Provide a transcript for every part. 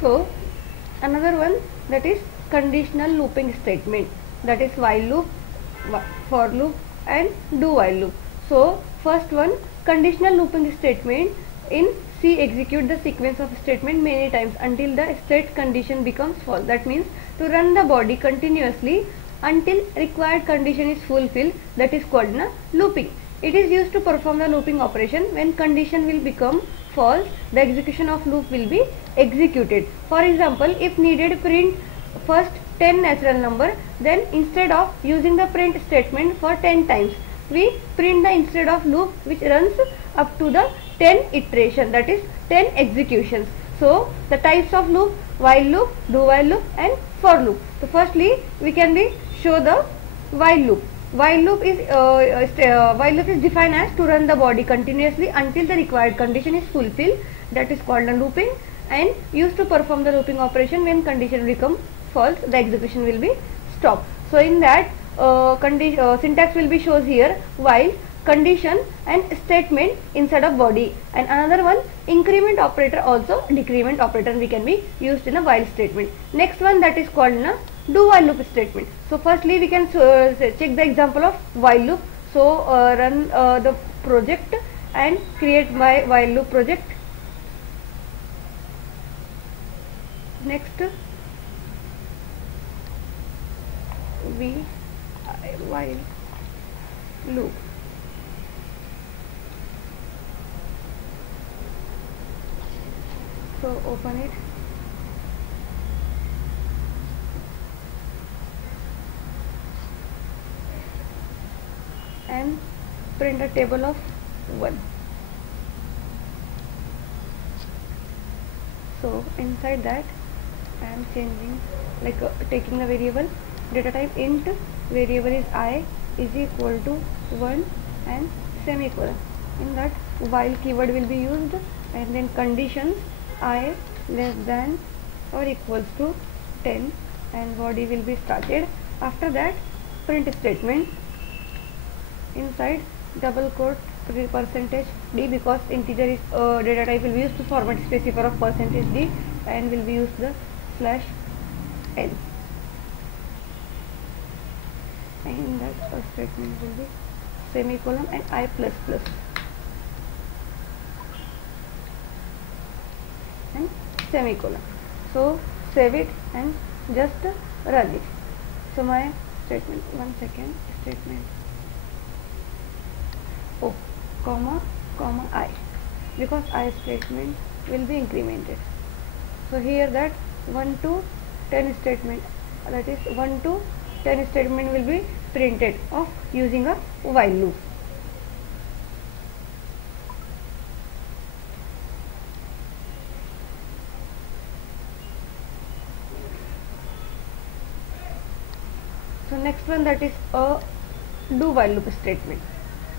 So another one, that is conditional looping statement, that is while loop, for loop and do while loop. So first one, conditional looping statement. In C, execute the sequence of statement many times until the state condition becomes false. That means to run the body continuously until required condition is fulfilled, that is called looping. It is used to perform the looping operation. When condition will become false, the execution of loop will be executed. For example, if needed print first 10 natural number, then instead of using the print statement for 10 times, we print the instead of loop which runs up to the 10 iteration, that is 10 executions. So the types of loop: while loop, do while loop and for loop. So firstly we can show the while loop. While loop is defined as to run the body continuously until the required condition is fulfilled, that is called a looping, and used to perform the looping operation. When condition will become false, the execution will be stopped. So in that syntax will be shows here while, condition and statement inside of body, and another one increment operator, also decrement operator we can be used in a while statement. Next one, that is called do while loop statement. So firstly we can check the example of while loop. So run the project and create my while loop project. Next while loop. So open it. And print a table of 1. So inside that I am changing, taking the variable data type int, variable is I is equal to 1 and semicolon. In that while keyword will be used, and then conditions I less than or equals to 10 and body will be started. After that print statement, inside double quote percentage d, because integer is data type will be used to format specifier of percentage d, and will be used the slash n, and in that statement will be semicolon and I plus plus and semicolon. So save it and just run it. So my statement, one second, statement O, comma I, because I statement will be incremented. So here that 1 to 10 statement, that is 1 to 10 statement will be printed of using a while loop. So next one, that is a do while loop statement.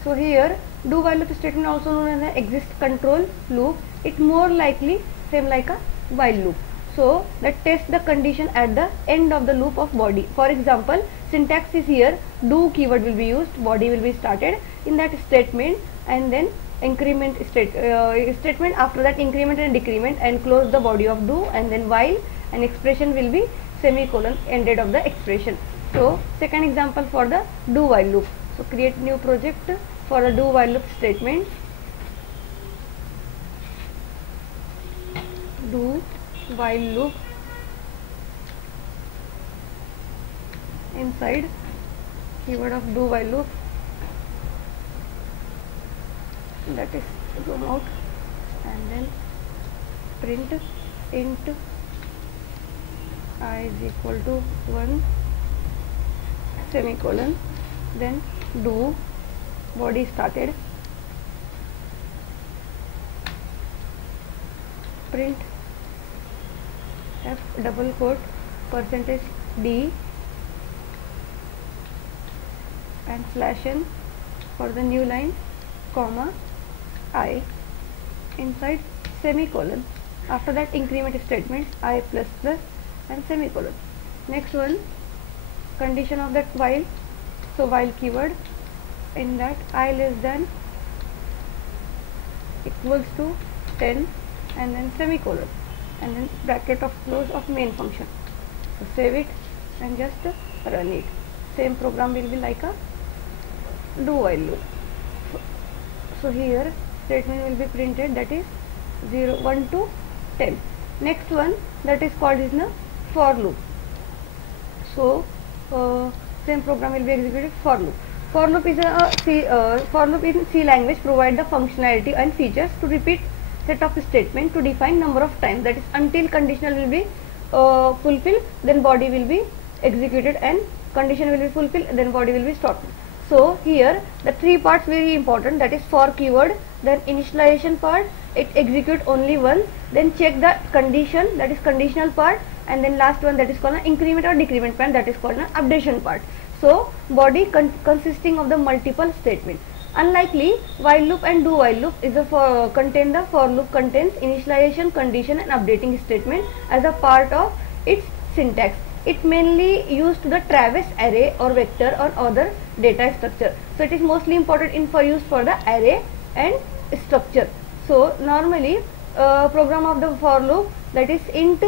So here do while loop statement, also known as an exist control loop. It more likely same like a while loop. So that tests the condition at the end of the loop of body. For example, syntax is here, do keyword will be used, body will be started in that statement, and then increment statement, after that increment and decrement, and close the body of do, and then while, and expression will be semicolon ended of the expression. So second example for the do while loop. So create new project for a do while loop statement. Do while loop, inside keyword of do while loop, that is zoom out, and then print int I is equal to 1 semicolon, then do body started, print f double quote percentage d and slash n for the new line, comma I, inside semicolon, after that increment statements I plus plus and semicolon. Next one, condition of that while. So while keyword, in that I less than equals to 10 and then semicolon. and then bracket of close of main function. So save it and just run it. Same program will be like a do while loop. So here statement will be printed, that is 0, 1 to 10. Next one that is called is the for loop. So same program will be executed for loop. For loop is for loop in C language provide the functionality and features to repeat set of statement to define number of times, that is until conditional will be fulfilled, then body will be executed, and condition will be fulfilled, then body will be stopped. So here the three parts very important, that is for keyword, then initialization part, it execute only once, then check the condition, that is conditional part, and then last one that is called an increment or decrement part, that is called an updation part. So body consisting of the multiple statement. Unlikely while loop and do while loop is a contain the for loop contains initialization, condition and updating statement as a part of its syntax. It mainly used to the traverse array or vector or other data structure. So it is mostly important in for use for the array and structure. So normally program of the for loop, that is int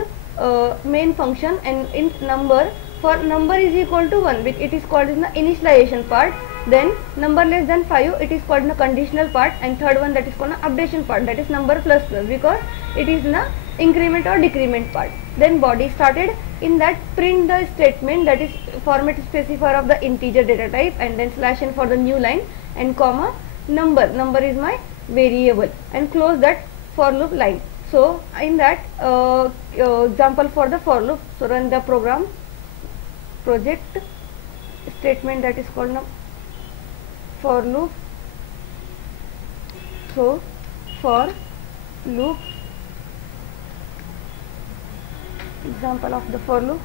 main function and int number. For number is equal to 1, it is called in the initialization part. Then number less than 5, it is called in the conditional part, and third one that is called the updation part, that is number plus plus, because it is in the increment or decrement part. Then body started in that print the statement, that is format specifier of the integer data type, and then slash n for the new line, and comma number is my variable, and close that for loop line. So in that example for the for loop, so run the program project statement that is called for loop. So for loop, example of the for loop,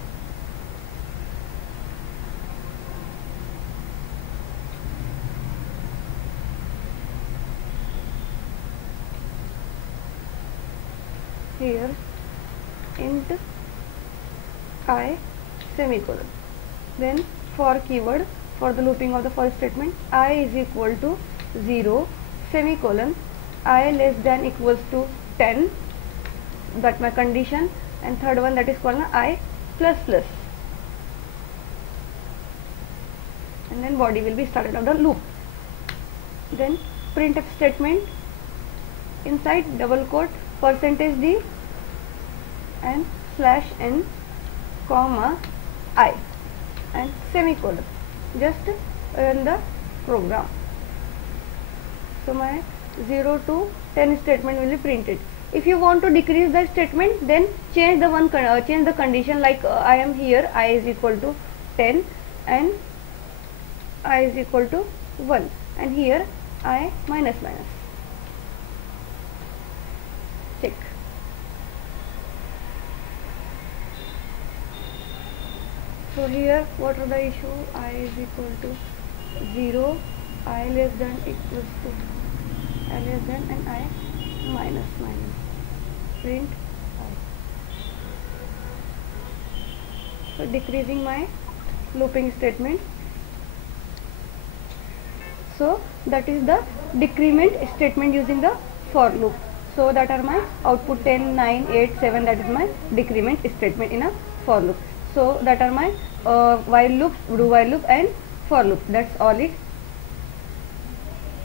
here int I semicolon, then for keyword for the looping of the first statement, I is equal to 0 semicolon, I less than equals to 10, that my condition, and third one that is called I plus plus, and then body will be started of the loop. Then printf statement, inside double quote %d and slash n comma I and semicolon, just run the program. So my 0 to 10 statement will be printed. If you want to decrease the statement, then change the one change the condition, like I am here I is equal to 10 and I is equal to 1, and here I minus minus. Check. So here what are the issue? I is equal to 0, I less than equals to I less than, and I minus minus. Print I. So decreasing my looping statement. So that is the decrement statement using the for loop. So that are my output 10, 9, 8, 7, that is my decrement statement in a for loop. So that are my while loop, do while loop and for loop. That's all it